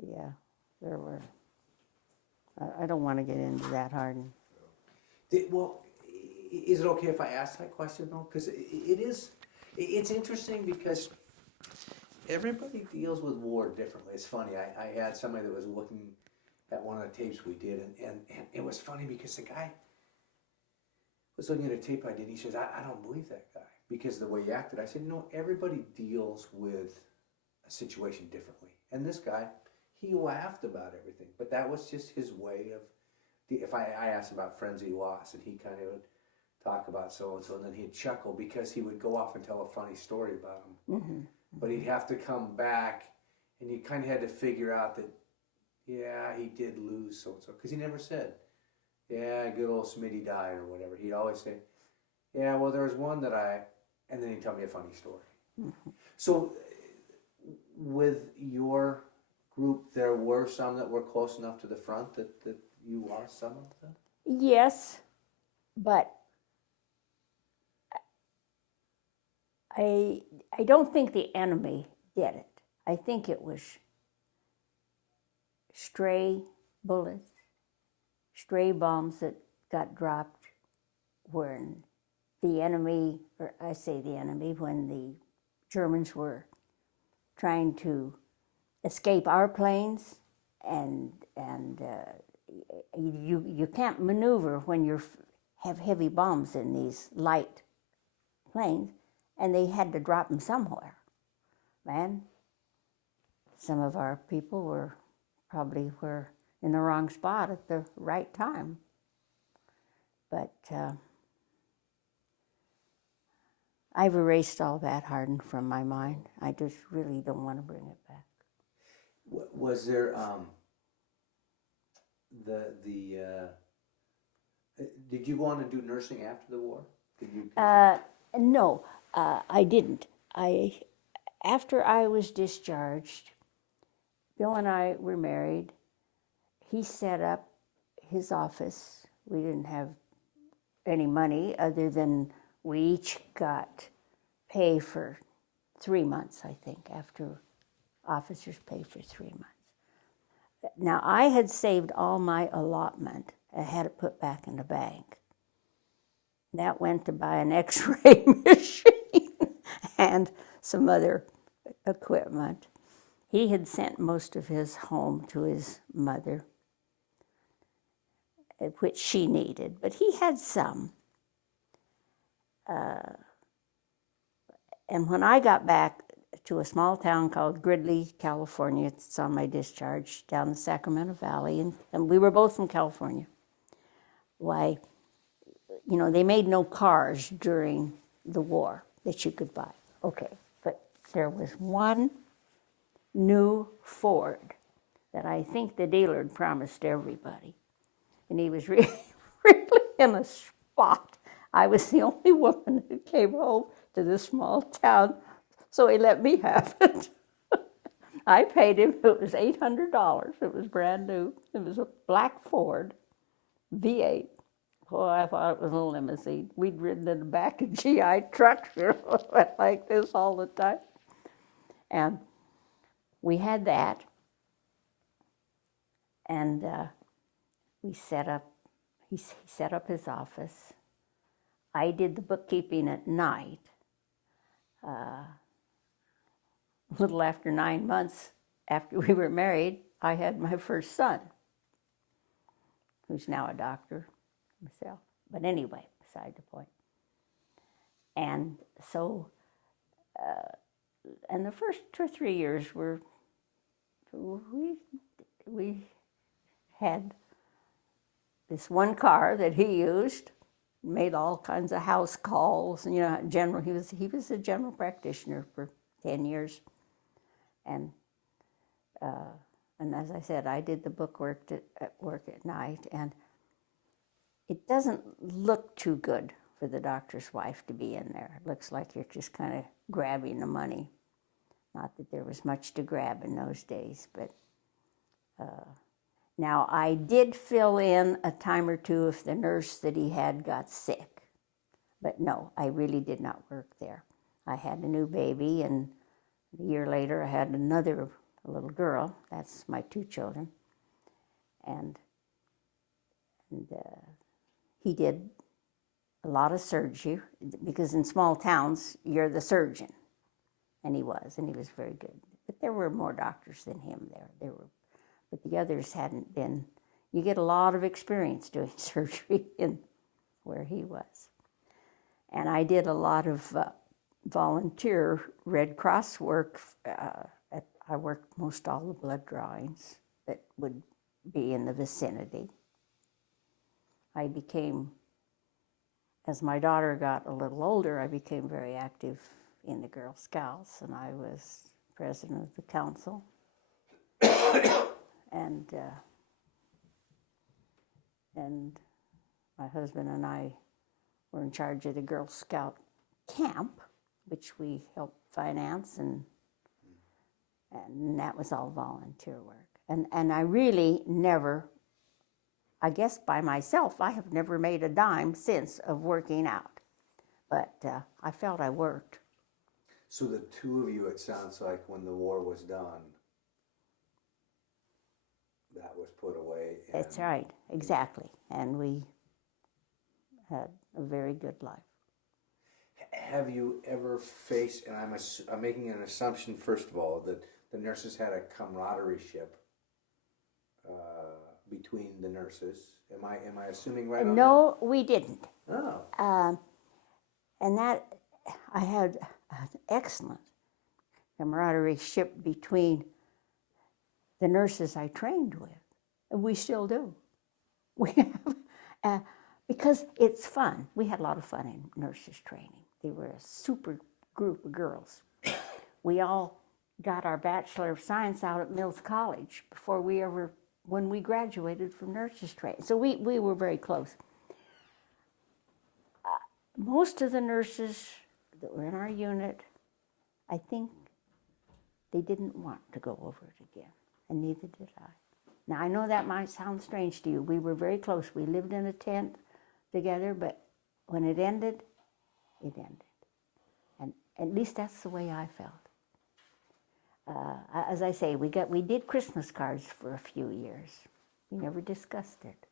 yeah, there were. I don't want to get into that, Hardin. Well, is it okay if I ask that question though? Because it's interesting because everybody deals with war differently. It's funny. I had somebody that was looking at one of the tapes we did, and it was funny because the guy was looking at a tape I did. And he says, I don't believe that guy because of the way he acted. I said, everybody deals with a situation differently. And this guy, he laughed about everything, but that was just his way of. If I asked about friends he lost, and he kind of would talk about so and so, and then he'd chuckle because he would go off and tell a funny story about him. Mm-hmm. But he'd have to come back, and you kind of had to figure out that, yeah, he did lose so and so, because he never said, yeah, good old Smitty died or whatever. He'd always say, yeah, well, there was one that and then he'd tell me a funny story. Mm-hmm. So, with your group, there were some that were close enough to the front that you lost some of them? Yes, but I don't think the enemy did it. I think it was stray bullets, stray bombs that got dropped when the enemy, or I say the enemy, when the Germans were trying to escape our planes, and you can't maneuver when you have heavy bombs in these light planes, and they had to drop them somewhere. Man, some of our people were in the wrong spot at the right time. But I've erased all that, Hardin, from my mind. I just really don't want to bring it back. Was there did you go on and do nursing after the war? Did you? No, I didn't. After I was discharged, Bill and I were married. He set up his office. We didn't have any money other than we each got pay for 3 months, I think, after officers pay for 3 months. Now, I had saved all my allotment and had it put back in the bank. That went to buy an X-ray machine and some other equipment. He had sent most of his home to his mother, which she needed, but he had some. And when I got back to a small town called Gridley, California, it's on my discharge, down the Sacramento Valley, and we were both from California. Why, they made no cars during the war that you could buy. Okay, but there was one new Ford that I think the dealer had promised everybody. And he was really in a spot. I was the only woman who came home to this small town, so he let me have it. I paid him, it was $800. It was brand new. It was a black Ford V8. Oh, I thought it was a limousine. We'd ridden in the back of GI trucks, went like this all the time. And we had that. And he set up his office. I did the bookkeeping at night. A little after 9 months after we were married, I had my first son, who's now a doctor himself. But anyway, beside the point. And so, and the first 2 or 3 years we had this one car that he used, made all kinds of house calls, and he was a general practitioner for 10 years, and as I said, I did the book work at night, and it doesn't look too good for the doctor's wife to be in there. It looks like you're just kind of grabbing the money. Not that there was much to grab in those days, but now I did fill in a time or two if the nurse that he had got sick. But no, I really did not work there. I had a new baby, and a year later I had another a little girl. That's my 2 children. And he did a lot of surgery, because in small towns, you're the surgeon. And he was very good. But there were more doctors than him there. But the others hadn't been. You get a lot of experience doing surgery in where he was. And I did a lot of volunteer Red Cross work. I worked most all the blood drawings that would be in the vicinity. I became, as my daughter got a little older, I became very active in the Girl Scouts, and I was president of the council. And my husband and I were in charge of the Girl Scout camp, which we helped finance, and that was all volunteer work. And I really never, I guess by myself, I have never made a dime since of working out. But I felt I worked. So the 2 of you, it sounds like, when the war was done, that was put away. That's right, exactly. And we had a very good life. Have you ever faced, and I'm making an assumption, first of all, that the nurses had a camaraderie ship between the nurses. Am I assuming right on No, we didn't. Oh. And that, I had an excellent camaraderie ship between the nurses I trained with, and we still do. We have, because it's fun. We had a lot of fun in nurses training. They were a super group of girls. We all got our Bachelor of Science out at Mills College when we graduated from nurses training. So we were very close. Most of the nurses that were in our unit, I think they didn't want to go over it again, and neither did I. Now, I know that might sound strange to you. We were very close. We lived in a tent together, but when it ended, it ended. And at least that's the way I felt. As I say, we did Christmas cards for a few years. We never discussed it.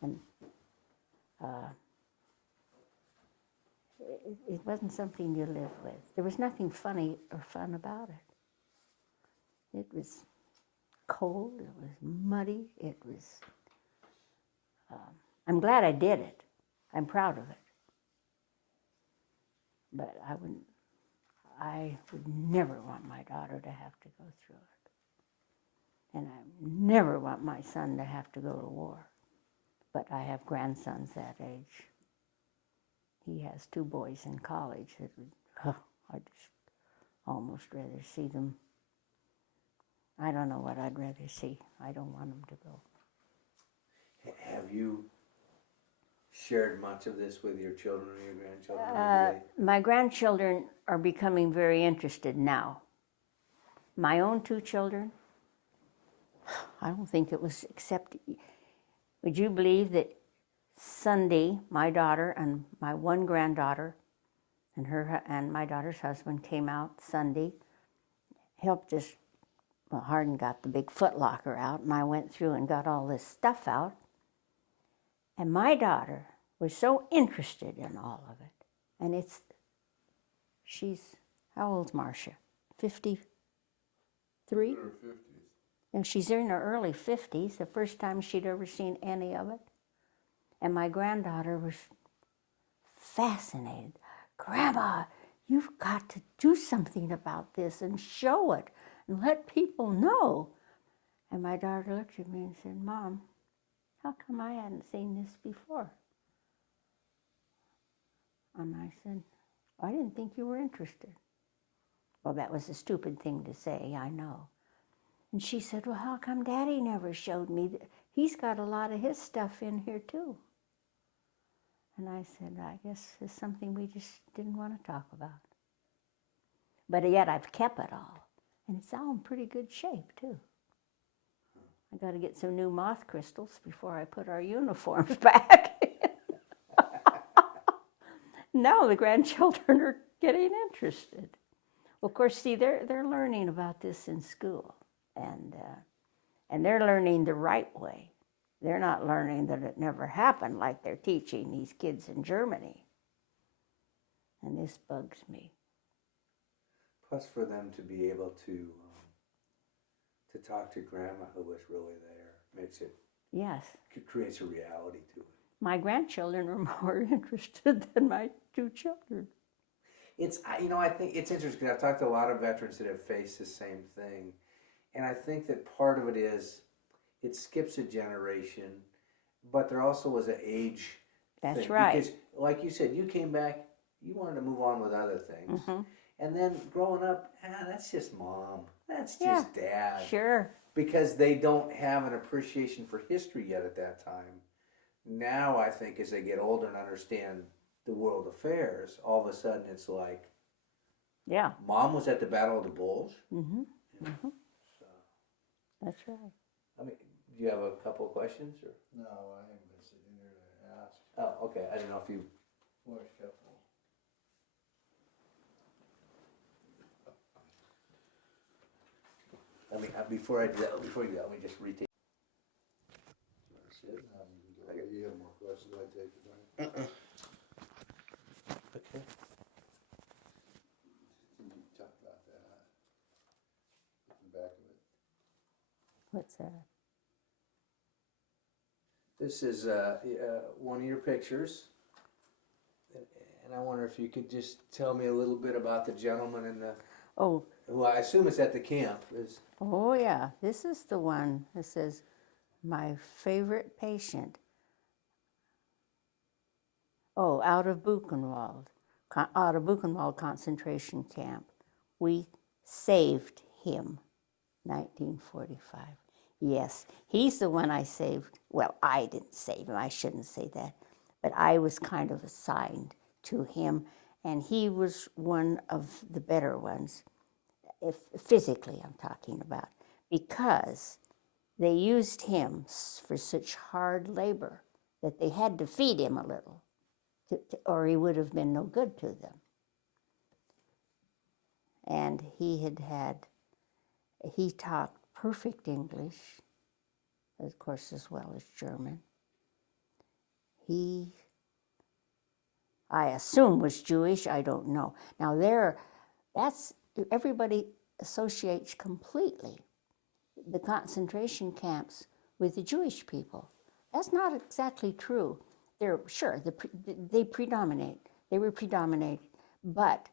And it wasn't something you live with. There was nothing funny or fun about it. It was cold, it was muddy, it was... I'm glad I did it. I'm proud of it. But I would never want my daughter to have to go through it. And I never want my son to have to go to war. But I have grandsons that age. He has 2 boys in college. I'd just almost rather see them. I don't know what I'd rather see. I don't want them to go. Have you shared much of this with your children or your grandchildren? My grandchildren are becoming very interested now. My own 2 children, I don't think it was except... Would you believe that Sunday, my daughter and my one granddaughter and my daughter's husband came out Sunday, helped us. Well, Hardin got the big Foot Locker out, and I went through and got all this stuff out. And my daughter was so interested in all of it. And how old's Marcia? 53? In her 50s. And she's in her early 50s, the first time she'd ever seen any of it. And my granddaughter was fascinated. Grandma, you've got to do something about this and show it and let people know. And my daughter looked at me and said, Mom, how come I hadn't seen this before? And I said, I didn't think you were interested. Well, that was a stupid thing to say, I know. And she said, well, how come Daddy never showed me? He's got a lot of his stuff in here, too. And I said, I guess it's something we just didn't want to talk about. But yet I've kept it all. And it's all in pretty good shape, too. I got to get some new moth crystals before I put our uniforms back. Now the grandchildren are getting interested. Well, of course, see, they're learning about this in school. and they're learning the right way. They're not learning that it never happened like they're teaching these kids in Germany. And this bugs me. Plus, for them to be able to talk to grandma who was really there makes it, Yes. creates a reality to it. My grandchildren are more interested than my two children. I think it's interesting because I've talked to a lot of veterans that have faced the same thing. And I think that part of it is it skips a generation, but there also was an age That's thing. right. Because, like you said, you came back, you wanted to move on with other things. Mm-hmm. And then growing up, that's just mom. That's just dad. Sure. Because they don't have an appreciation for history yet at that time. Now, I think as they get older and understand the world affairs, all of a sudden it's like, Yeah. Mom was at the Battle of the Bulge. Mm-hmm. Yeah. Mm-hmm. So, That's right. I mean, do you have a couple of questions? Or? No, I haven't been sitting there to ask. Oh, okay. I don't know if you. What a couple. I mean, before you do that, let me just retake. That's it. Now you can go. You have more questions? I take the time. Okay. Can you talk about that? Looking back of it. What's that? This is one of your pictures, and I wonder if you could just tell me a little bit about the gentleman in the. Oh. Who I assume is at the camp. Oh, yeah. This is the one that says, my favorite patient. Oh, out of Buchenwald concentration camp. We saved him, 1945. Yes, he's the one I saved. Well, I didn't save him. I shouldn't say that. But I was kind of assigned to him, and he was one of the better ones. If physically I'm talking about, because they used him for such hard labor that they had to feed him a little, or he would have been no good to them. And he talked perfect English, of course, as well as German. He, I assume, was Jewish. I don't know. Now everybody associates completely the concentration camps with the Jewish people. That's not exactly true. They predominate. They were predominated, but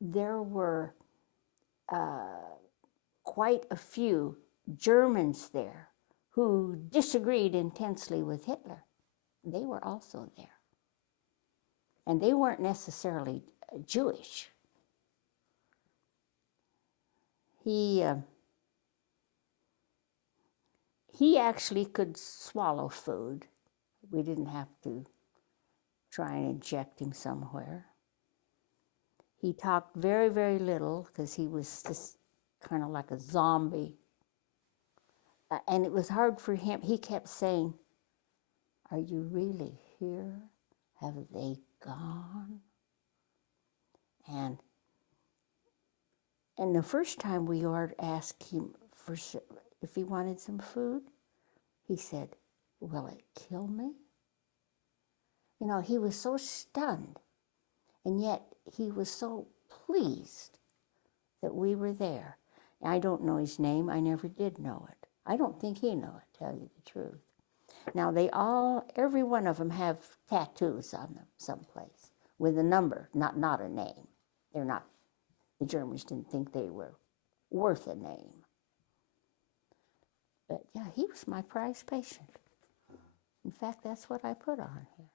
there were quite a few Germans there who disagreed intensely with Hitler. They were also there, and they weren't necessarily Jewish. He actually could swallow food. We didn't have to try and inject him somewhere. He talked very, very little because he was just kind of like a zombie. And it was hard for him. He kept saying, "Are you really here? Have they gone?" And the first time we asked him if he wanted some food, he said, "Will it kill me?" You know, he was so stunned, and yet he was so pleased that we were there. I don't know his name. I never did know it. I don't think he knew it, tell you the truth. Now, every one of them have tattoos on them someplace with a number, not a name. They're not. The Germans didn't think they were worth a name. But yeah, he was my prized patient. In fact, that's what I put on here.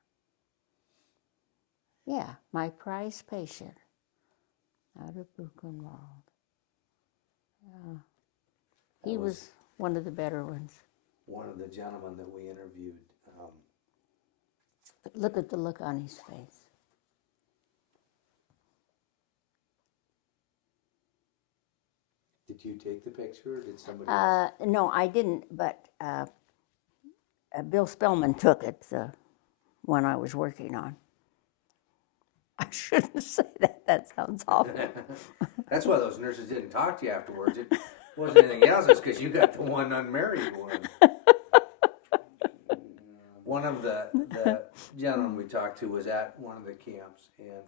Yeah, my prized patient out of Buchenwald. He was one of the better ones. One of the gentlemen that we interviewed. Look at the look on his face. Did you take the picture, or did somebody else? No, I didn't, but Bill Spellman took it, the one I was working on. I shouldn't say that. That sounds awful. That's why those nurses didn't talk to you afterwards. wasn't anything else, it's because you got the one unmarried one. One of the gentlemen we talked to was at one of the camps, and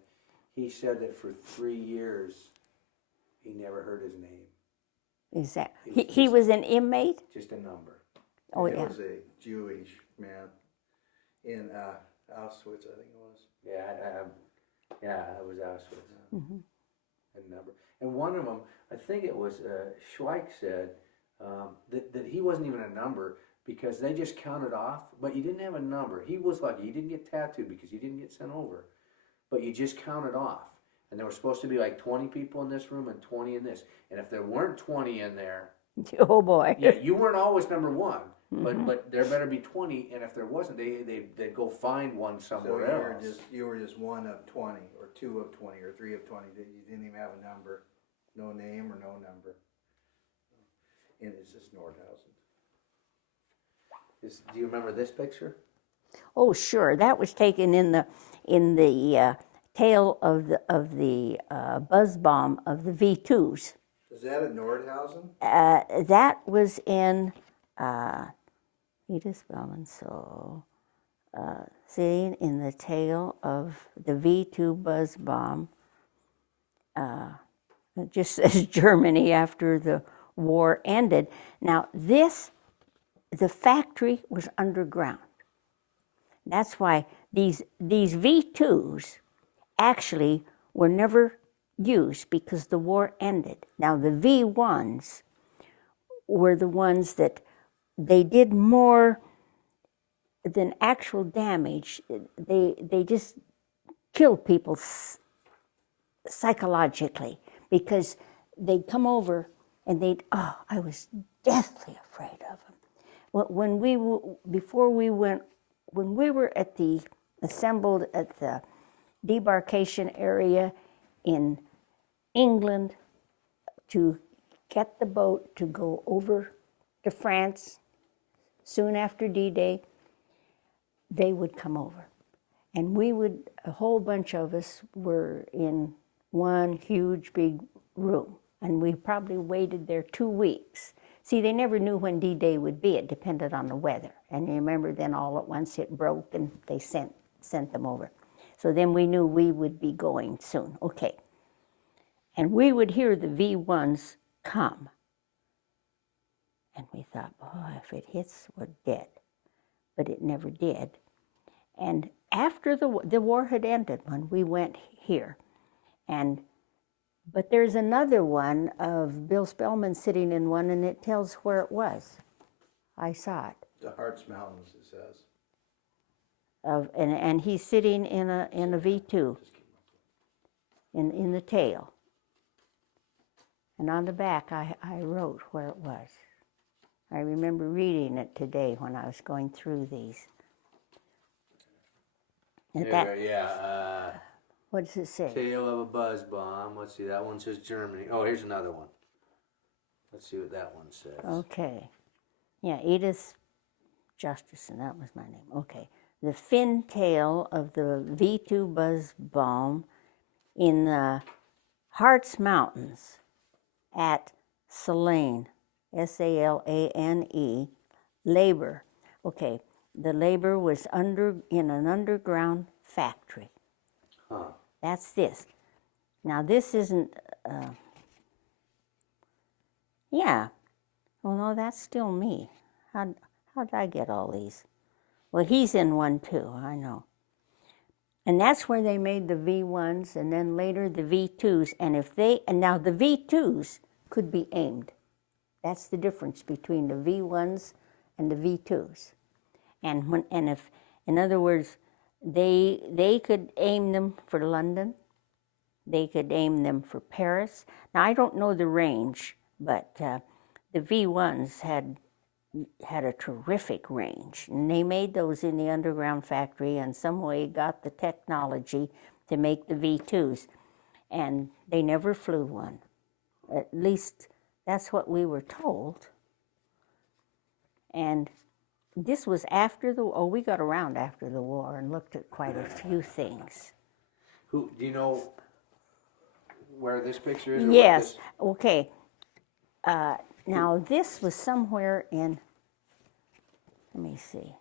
he said that for 3 years he never heard his name. Exactly. He was an inmate? Just a number. Oh, It yeah. was a Jewish man in Auschwitz, I think it was. Yeah, it was Auschwitz. A number. And one of them, I think it was Schweik said that he wasn't even a number because they just counted off, but you didn't have a number. He was lucky. He didn't get tattooed because he didn't get sent over, but you just counted off. And there were supposed to be like 20 people in this room and 20 in this. And if there weren't 20 in there, Oh, boy. yeah, you weren't always number one. But there better be 20, and if there wasn't, they'd go find one somewhere else. You were just one of 20, or 2 of 20, or 3 of 20. You didn't even have a number, no name or no number. And it's just Nordhausen. Do you remember this picture? Oh, sure. That was taken in the tail of the buzz bomb of the V2s. Is that at Nordhausen? That was in Edith Bellman, so sitting in the tail of the V2 buzz bomb. It just says Germany after the war ended. Now the factory was underground. That's why these V2s actually were never used because the war ended. Now the V1s were the ones that they did more than actual damage. They just killed people psychologically because they'd come over and I was deathly afraid of them. When we were assembled at the debarkation area in England to get the boat to go over to France soon after D-Day, they would come over. And a whole bunch of us were in one huge big room. And we probably waited there 2 weeks. See, they never knew when D-Day would be. It depended on the weather. And you remember then all at once it broke and they sent them over. So then we knew we would be going soon. Okay. And we would hear the V1s come. And we thought, oh, if it hits, we're dead. But it never did. And after the war had ended when we went here. But there's another one of Bill Spellman sitting in one, and it tells where it was. I saw it. The Hartz Mountains, it says. And he's sitting in a V2 in the tail. And on the back, I wrote where it was. I remember reading it today when I was going through these. What does it say? Tail of a buzz bomb. Let's see, that one says Germany. Oh, here's another one. Let's see what that one says. Okay. Yeah, Edith Justison, that was my name. Okay. The fin tail of the V2 buzz bomb in the Hartz Mountains at Soule, Salane, labor. Okay, the labor was in an underground factory. Huh. That's this. Now this isn't, yeah. Well, no, that's still me. How'd I get all these? Well, he's in one too, I know. And that's where they made the V1s and then later the V2s. And now the V2s could be aimed. That's the difference between the V1s and the V2s. And if, in other words, they could aim them for London. They could aim them for Paris. Now, I don't know the range, but the V1s had a terrific range. And they made those in the underground factory and some way got the technology to make the V2s. And they never flew one. At least that's what we were told. And this was after we got around after the war and looked at quite a few things. Do you know where this picture is? Or Yes, what okay. Now, this was somewhere in, let me see,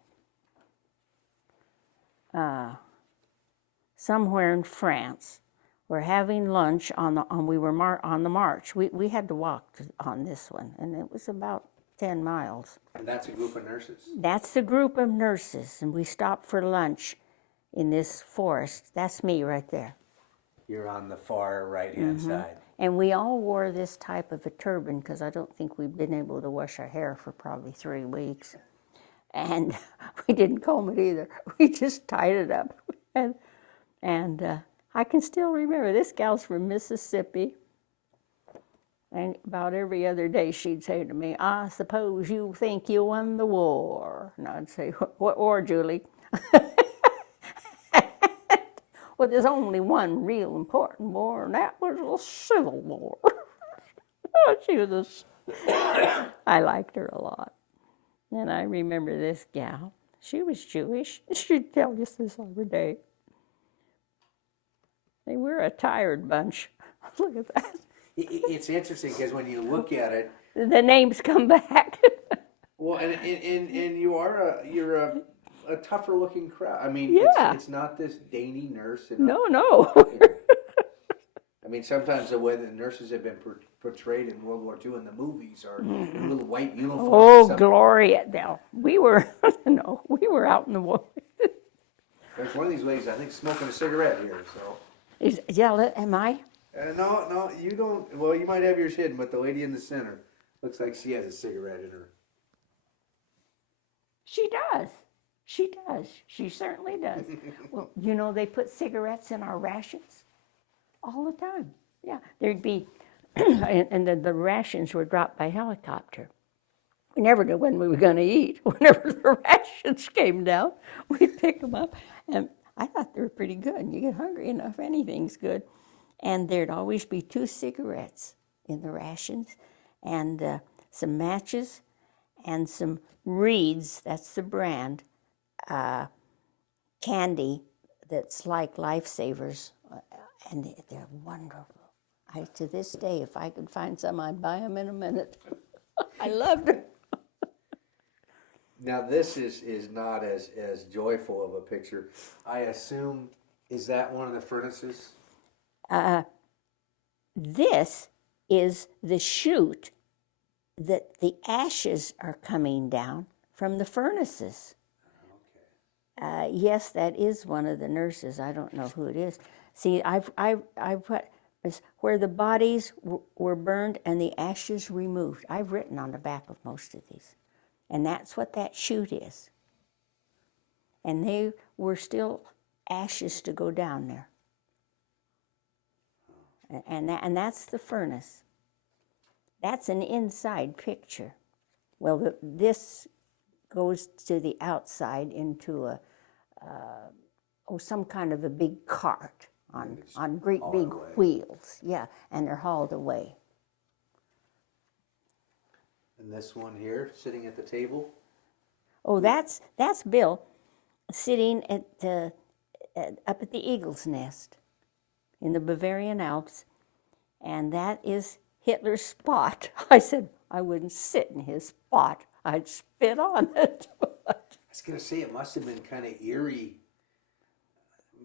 somewhere in France. We're having lunch on the march. We had to walk on this one, and it was about 10 miles. And that's a group of nurses. That's the group of nurses, and we stopped for lunch in this forest. That's me right there. You're on the far right-hand side. And we all wore this type of a turban because I don't think we've been able to wash our hair for probably 3 weeks. And we didn't comb it either. We just tied it up. And I can still remember this gal's from Mississippi. And about every other day she'd say to me, I suppose you think you won the war. And I'd say, what war, Julie? Well, there's only one real important war, and that was the Civil War. She was I liked her a lot. And I remember this gal. She was Jewish. She'd tell us this every day. They were a tired bunch. Look at that. It's interesting because when you look at it, The names come back. well, and you're a tougher looking crowd. I mean, Yeah. it's not this dainty nurse. No. I mean, sometimes the way that nurses have been portrayed in World War II in the movies are in little white uniforms. Oh, Gloria. Now, we were out in the war. There's one of these ladies, I think, smoking a cigarette here. So. Am I? No, you don't. Well, you might have yours hidden, but the lady in the center looks like she has a cigarette in her. She does. She certainly does. Well, they put cigarettes in our rations all the time. Yeah, there'd be, and the rations were dropped by helicopter. We never knew when we were going to eat. Whenever the rations came down, we'd pick them up. And I thought they were pretty good. You get hungry enough, anything's good. And there'd always be 2 cigarettes in the rations, and some matches, and some Reeds, that's the brand, candy that's like Lifesavers, and they're wonderful. To this day, if I could find some, I'd buy them in a minute. I loved them. Now, this is not as joyful of a picture. I assume, is that one of the furnaces? This is the chute that the ashes are coming down from the furnaces. Yes, that is one of the nurses. I don't know who it is. See, I've put where the bodies were burned and the ashes removed. I've written on the back of most of these, and that's what that chute is. And they were still ashes to go down there. And that's the furnace. That's an inside picture. Well, this goes to the outside into some kind of a big cart on great big wheels. Yeah, and they're hauled away. And this one here, sitting at the table? Oh, that's Bill sitting up at the Eagle's Nest in the Bavarian Alps, and that is Hitler's spot. I said I wouldn't sit in his spot. I'd spit on it. I was going to say, it must have been kind of eerie,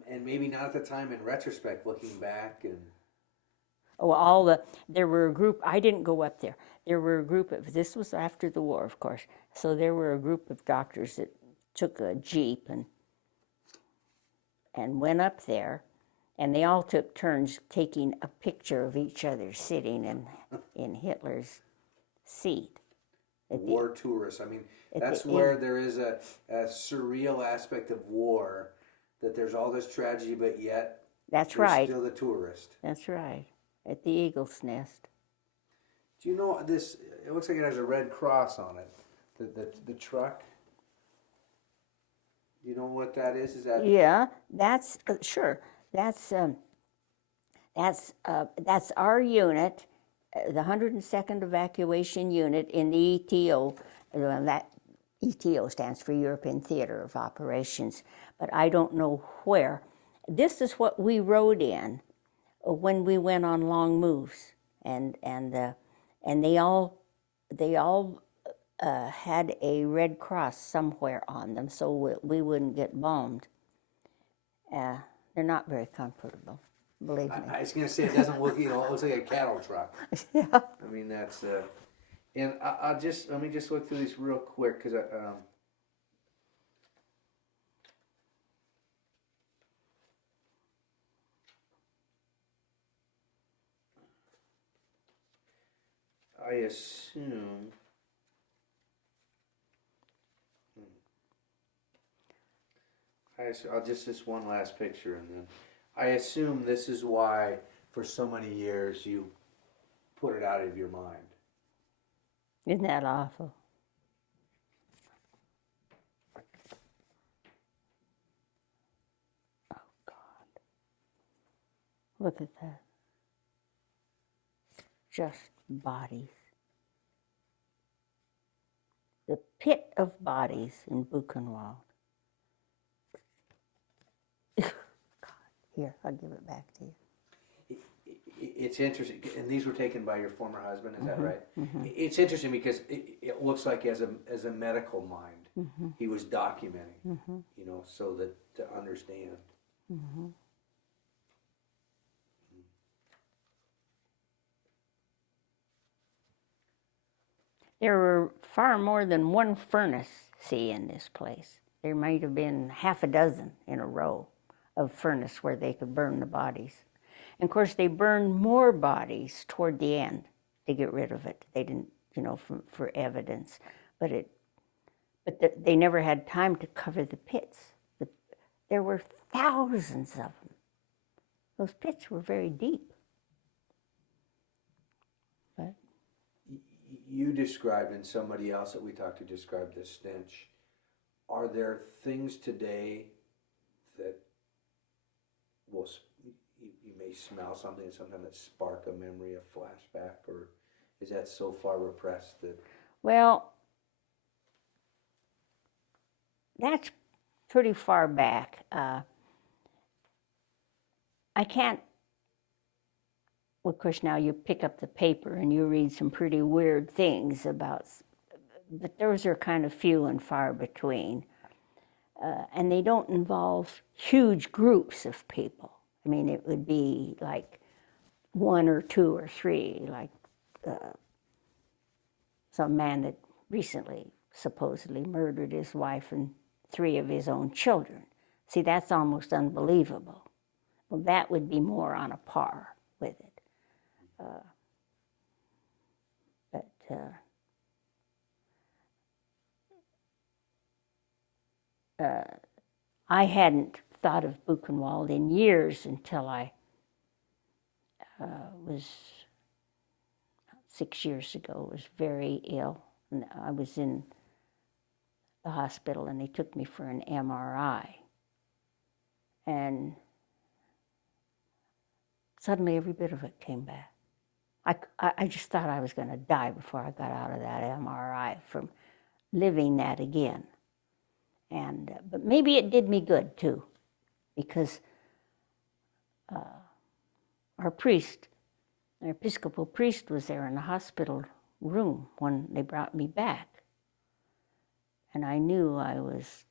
and maybe not at the time in retrospect, looking back. And there were a group, I didn't go up there. There were a group this was after the war, of course. So there were a group of doctors that took a Jeep and went up there, and they all took turns taking a picture of each other sitting in Hitler's seat. War tourists. I mean, that's where there is a surreal aspect of war, that there's all this tragedy, but yet That's you're right. still the tourist. That's right. At the Eagle's Nest. Do you know this? It looks like it has a red cross on it. The truck. Do you know what that is? Is that? Yeah, that's sure. That's our unit, the 102nd Evacuation Unit in the ETO. That ETO stands for European Theater of Operations, but I don't know where. This is what we rode in when we went on long moves, and they all they all had a Red Cross somewhere on them, so we wouldn't get bombed. They're not very comfortable, believe me. I was gonna say, it doesn't look, it looks like a cattle truck. Yeah. I mean, that's, and let me just look through these real quick, because I assume. I'll just this one last picture, and then I assume this is why, for so many years, you put it out of your mind. Isn't that awful? Oh, God. Look at that. Just bodies. The pit of bodies in Buchenwald. God, here, I'll give it back to you. It's interesting, and these were taken by your former husband, is that right? Mm-hmm. It's interesting because it looks like as a medical mind, he was documenting, so that to understand. There were far more than one furnace, in this place. There might have been half a dozen in a row of furnace where they could burn the bodies. And of course, they burned more bodies toward the end to get rid of it. They didn't, for evidence. But they never had time to cover the pits. There were thousands of them. Those pits were very deep. But You described, and somebody else that we talked to described the stench. Are there things today that you may smell something and sometimes that spark a memory, a flashback, or is that so far repressed that? Well, that's pretty far back. I can't. Well, of course, now you pick up the paper and you read some pretty weird things about, but those are kind of few and far between. And they don't involve huge groups of people. I mean, it would be like one or two or three, like some man that recently supposedly murdered his wife and 3 of his own children. See, that's almost unbelievable. Well, that would be more on a par with it. I hadn't thought of Buchenwald in years until I was 6 years ago, was very ill. And I was in the hospital and they took me for an MRI. And suddenly every bit of it came back. I just thought I was going to die before I got out of that MRI from living that again. And but maybe it did me good too, because our priest, our Episcopal priest, was there in the hospital room when they brought me back, and he knew I was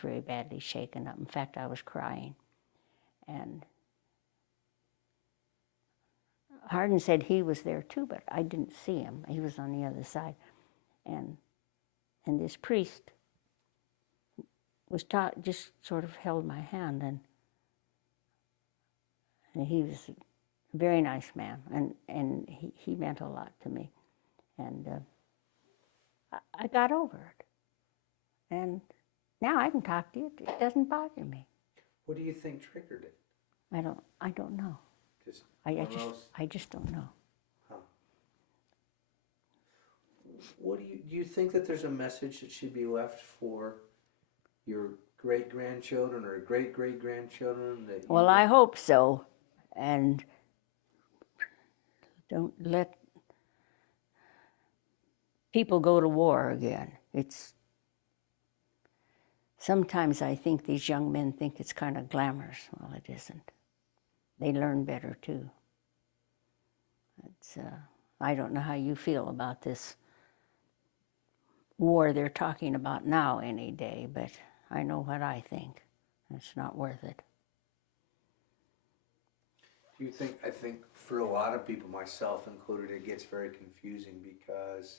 very badly shaken up. In fact, I was crying, and Hardin said he was there too, but I didn't see him. He was on the other side, and this priest just sort of held my hand, and he was a very nice man, and he meant a lot to me, and I got over it, and now I can talk to you. It doesn't bother me. What do you think triggered it? I don't know. I just don't know. Huh. What do you think that there's a message that should be left for your great-grandchildren or great-great-grandchildren? Well, I hope so. And don't let people go to war again. Sometimes I think these young men think it's kind of glamorous. Well, it isn't. They learn better too. I don't know how you feel about this war they're talking about now any day, but I know what I think. It's not worth it. Do you think, I think for a lot of people, myself included, it gets very confusing because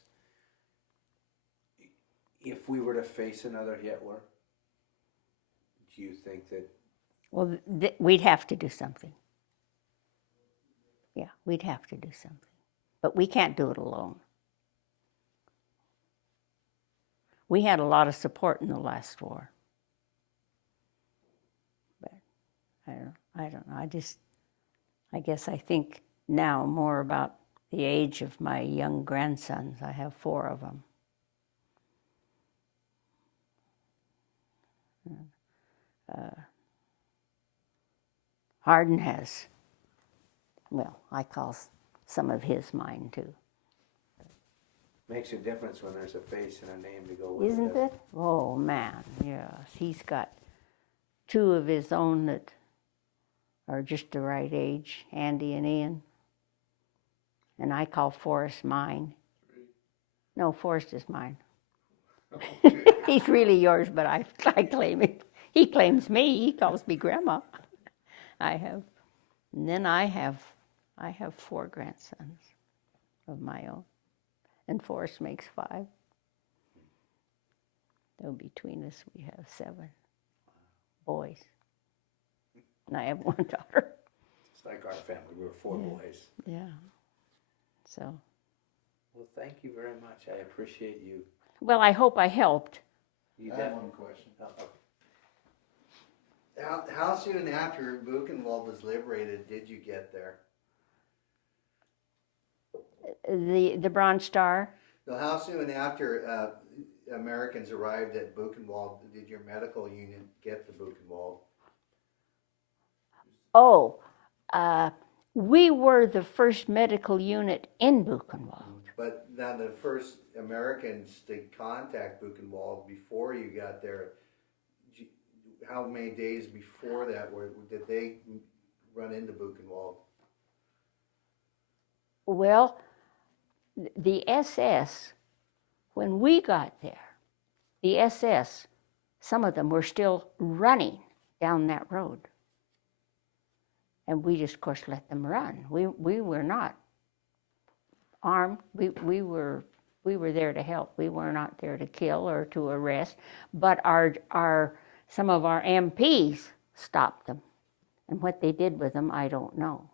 if we were to face another Hitler, do you think that... Well, we'd have to do something. Yeah, we'd have to do something. But we can't do it alone. We had a lot of support in the last war. But I don't know. I guess I think now more about the age of my young grandsons. I have 4 of them. Hardin has, well, I call some of his mine too. Makes a difference when there's a face and a name to go with it. Isn't it? Oh, man, yes. He's got 2 of his own that are just the right age, Andy and Ian. And I call Forrest mine. No, Forrest is mine. He's really yours, but I claim him. He claims me. He calls me Grandma. And then I have 4 grandsons of my own. And Forrest makes 5. So between us, we have 7 boys. And I have 1 daughter. It's like our family. We were 4 boys. Yeah. So. Well, thank you very much. I appreciate you. Well, I hope I helped. You I have definitely. one question. Oh, How soon after Buchenwald was liberated did you get there? The Bronze Star. So how soon after Americans arrived at Buchenwald did your medical unit get to Buchenwald? Oh, we were the first medical unit in Buchenwald. But now the first Americans to contact Buchenwald before you got there, how many days before that did they run into Buchenwald? Well, the SS, when we got there, the SS, some of them were still running down that road. And we just, of course, let them run. We were not armed. We were there to help. We were not there to kill or to arrest. But some of our MPs stopped them. And what they did with them, I don't know.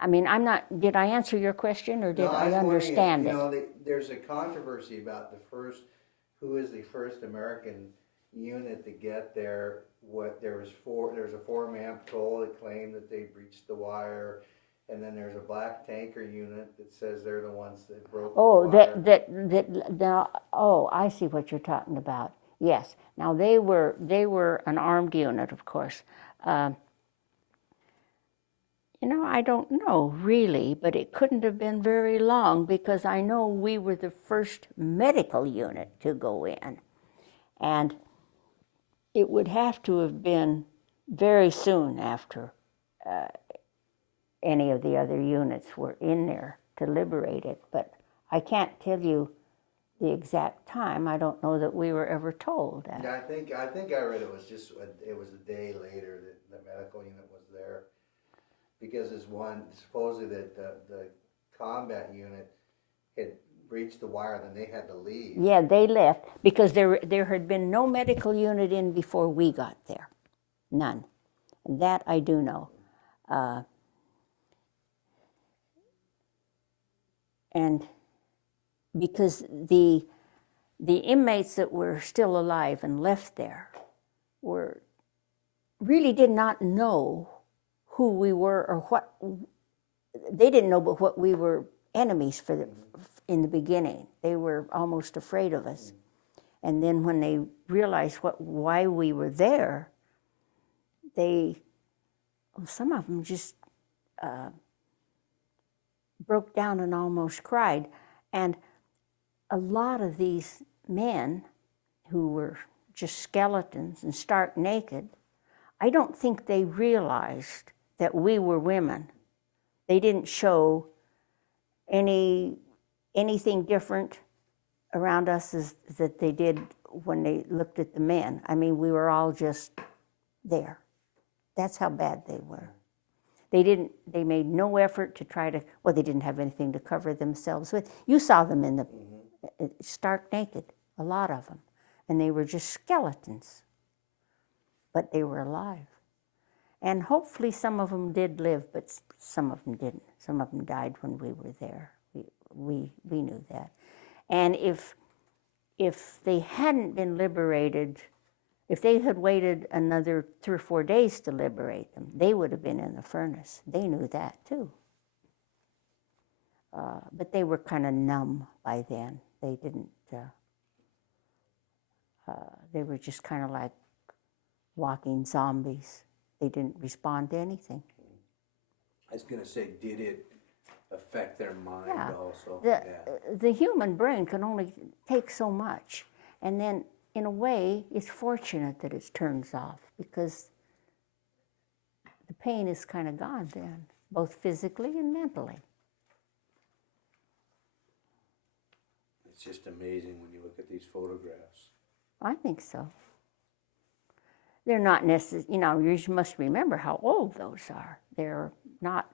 I mean, did I answer your question or did I understand it? You know, there's a controversy about who is the first American unit to get there. There's a 4-man patrol that claimed that they breached the wire, and then there's a black tanker unit that says they're the ones that broke the wire. I see what you're talking about. Yes. Now they were an armed unit, of course. I don't know really, but it couldn't have been very long because I know we were the first medical unit to go in. And it would have to have been very soon after any of the other units were in there to liberate it. But I can't tell you the exact time. I don't know that we were ever told that. Yeah, I think I read it was a day later that the medical unit was there. Because supposedly that the combat unit had breached the wire, then they had to leave. Yeah, they left because there had been no medical unit in before we got there. None. That I do know. And because the inmates that were still alive and left there really did not know who we were or what. They didn't know but what we were enemies in the beginning. They were almost afraid of us. And then when they realized why we were there, some of them just broke down and almost cried. And a lot of these men who were just skeletons and stark naked, I don't think they realized that we were women. They didn't show anything different around us as that they did when they looked at the men. I mean, we were all just there. That's how bad they were. They made no effort to try to, well, they didn't have anything to cover themselves with. You saw them in the stark naked, a lot of them. And they were just skeletons. But they were alive. And hopefully some of them did live, but some of them didn't. Some of them died when we were there. We knew that. And if they hadn't been liberated, if they had waited another 3 or 4 days to liberate them, they would have been in the furnace. They knew that too. But they were kind of numb by then. They didn't, they were just kind of like walking zombies. They didn't respond to anything. I was going to say, did it affect their mind also? The human brain can only take so much. And then, in a way, it's fortunate that it turns off because the pain is kind of gone then, both physically and mentally. It's just amazing when you look at these photographs. I think so. They're not necessarily, you must remember how old those are. They're not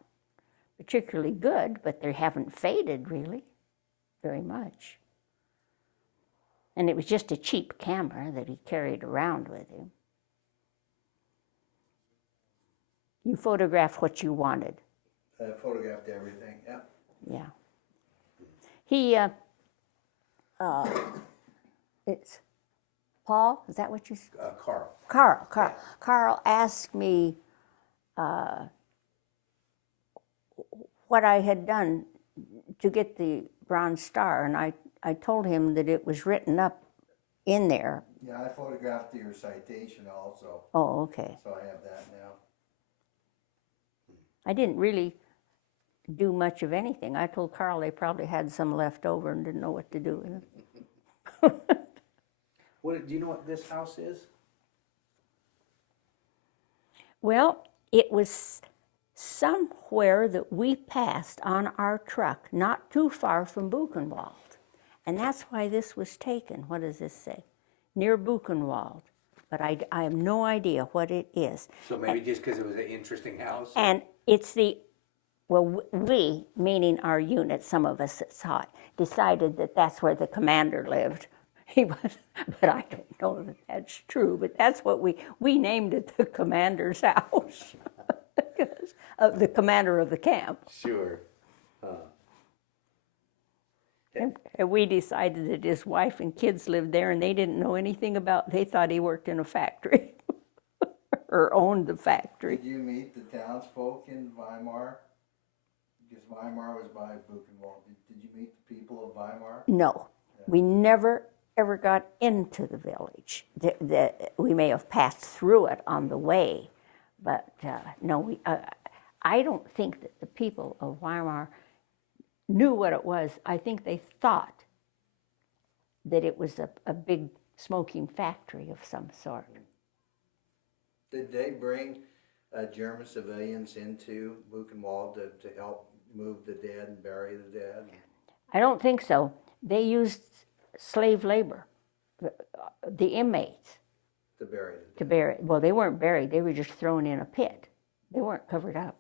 particularly good, but they haven't faded really very much. And it was just a cheap camera that he carried around with him. You photographed what you wanted. I photographed everything, yeah. Yeah. He, it's Paul, is that what you said? Carl. Carl asked me what I had done to get the Bronze Star, and I told him that it was written up in there. Yeah, I photographed your citation also. Oh, okay. So I have that now. I didn't really do much of anything. I told Carl they probably had some left over and didn't know what to do with it. Do you know what this house is? Well, it was somewhere that we passed on our truck, not too far from Buchenwald. And that's why this was taken. What does this say? Near Buchenwald. But I have no idea what it is. So maybe just because it was an interesting house? And it's we, meaning our unit, some of us that saw it, decided that that's where the commander lived. He was, but I don't know that that's true. But that's what we named it the commander's house, because of the commander of the camp. Sure. And we decided that his wife and kids lived there, and they didn't know anything about. They thought he worked in a factory or owned the factory. Did you meet the townsfolk in Weimar? Because Weimar was by Buchenwald. Did you meet the people of Weimar? No, we never ever got into the village. We may have passed through it on the way, but no, I don't think that the people of Weimar knew what it was. I think they thought that it was a big smoking factory of some sort. Did they bring German civilians into Buchenwald to help move the dead and bury the dead? I don't think so. They used slave labor, the inmates. To bury the dead. To bury. Well, they weren't buried. They were just thrown in a pit. They weren't covered up.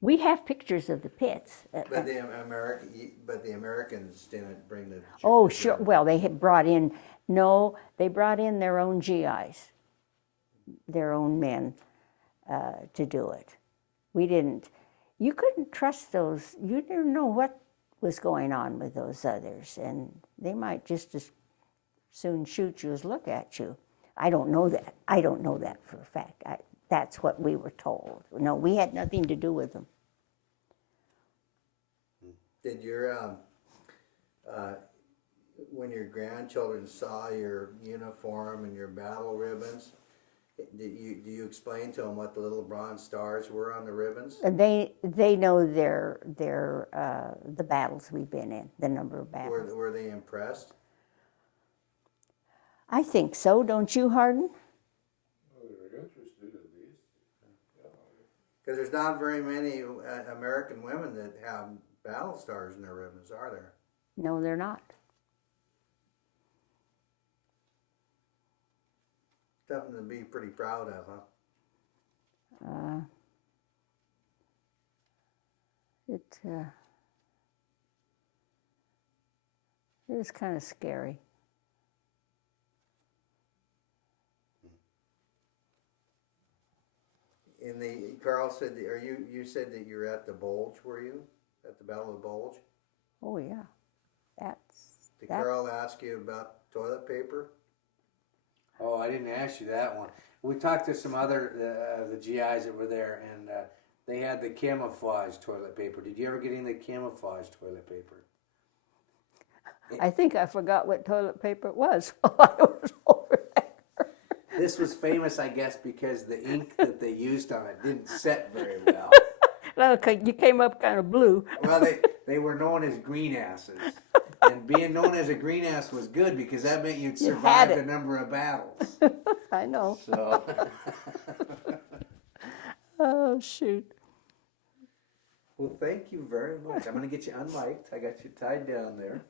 We have pictures of the pits. But the Americans didn't bring the. Oh, sure. Well, they had brought in. No, they brought in their own GIs, their own men, to do it. We didn't. You couldn't trust those. You didn't know what was going on with those others, and they might just as soon shoot you as look at you. I don't know that. I don't know that for a fact. That's what we were told. No, we had nothing to do with them. Did your when your grandchildren saw your uniform and your battle ribbons, do you explain to them what the little bronze stars were on the ribbons? They know the battles we've been in, the number of battles. Were they impressed? I think so. Don't you, Hardin? Because there's not very many American women that have battle stars in their ribbons, are there? No, they're not. Something to be pretty proud of, huh? It is kind of scary. Carl said, you said that you were at the Bulge, were you? At the Battle of the Bulge? Oh yeah, Did Carl ask you about toilet paper? Oh, I didn't ask you that one. We talked to some other the GIs that were there, and they had the camouflage toilet paper. Did you ever get any of the camouflage toilet paper? I think I forgot what toilet paper it was while I was over there. This was famous, I guess, because the ink that they used on it didn't set very well. Look, you came up kind of blue. Well, they were known as green asses. And being known as a green ass was good because that meant you'd You survive had a it. number of battles. I know. So, Oh, shoot. well, thank you very much. I'm going to get you unmiked. I got you tied down there.